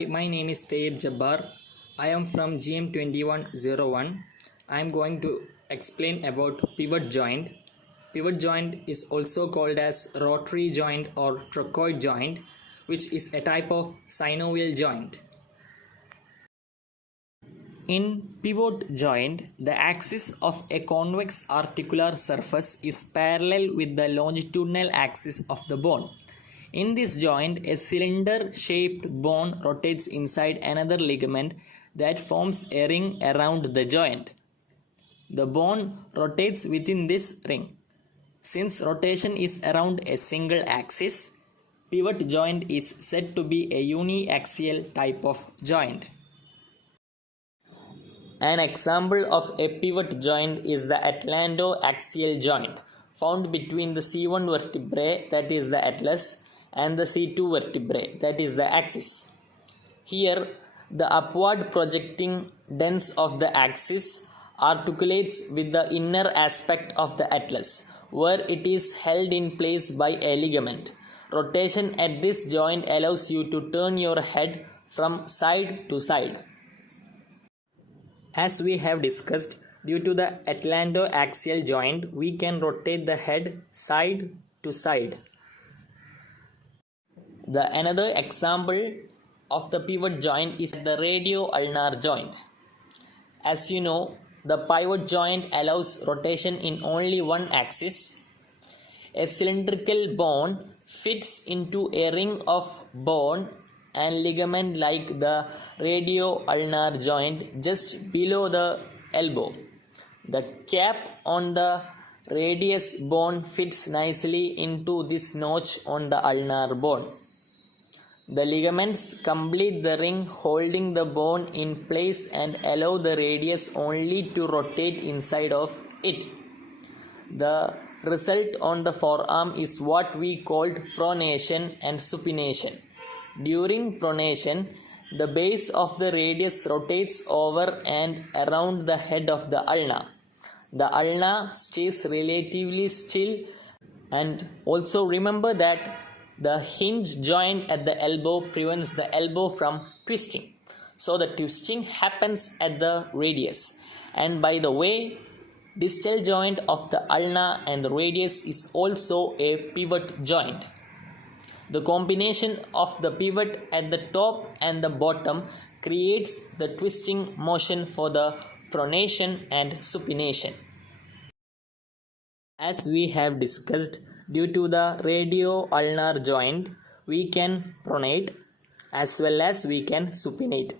My name is Tayeb Jabbar. I am from GM2101. I am going to explain about pivot joint. Pivot joint is also called as rotary joint or trochoid joint, which is a type of synovial joint. In pivot joint, the axis of a convex articular surface is parallel with the longitudinal axis of the bone. In this joint, a cylinder-shaped bone rotates inside another ligament that forms a ring around the joint. The bone rotates within this ring. Since rotation is around a single axis, pivot joint is said to be a uniaxial type of joint. An example of a pivot joint is the atlantoaxial joint, found between the C1 vertebrae, that is the atlas, and the C2 vertebrae, that is the axis. Here, the upward projecting dens of the axis articulates with the inner aspect of the atlas, where it is held in place by a ligament. Rotation at this joint allows you to turn your head from side to side. As we have discussed, due to the atlantoaxial joint, we can rotate the head side to side. Another example of the pivot joint is the radio-ulnar joint. As you know, the pivot joint allows rotation in only one axis. A cylindrical bone fits into a ring of bone and ligament like the radio-ulnar joint just below the elbow. The cap on the radius bone fits nicely into this notch on the ulnar bone. The ligaments complete the ring, holding the bone in place and allow the radius only to rotate inside of it. The result on the forearm is what we called pronation and supination. During pronation, the base of the radius rotates over and around the head of the ulna. The ulna stays relatively still, and also remember that the hinge joint at the elbow prevents the elbow from twisting. So the twisting happens at the radius. And by the way, distal joint of the ulna and the radius is also a pivot joint. The combination of the pivot at the top and the bottom creates the twisting motion for the pronation and supination. As we have discussed, due to the radio-ulnar joint, we can pronate as well as we can supinate.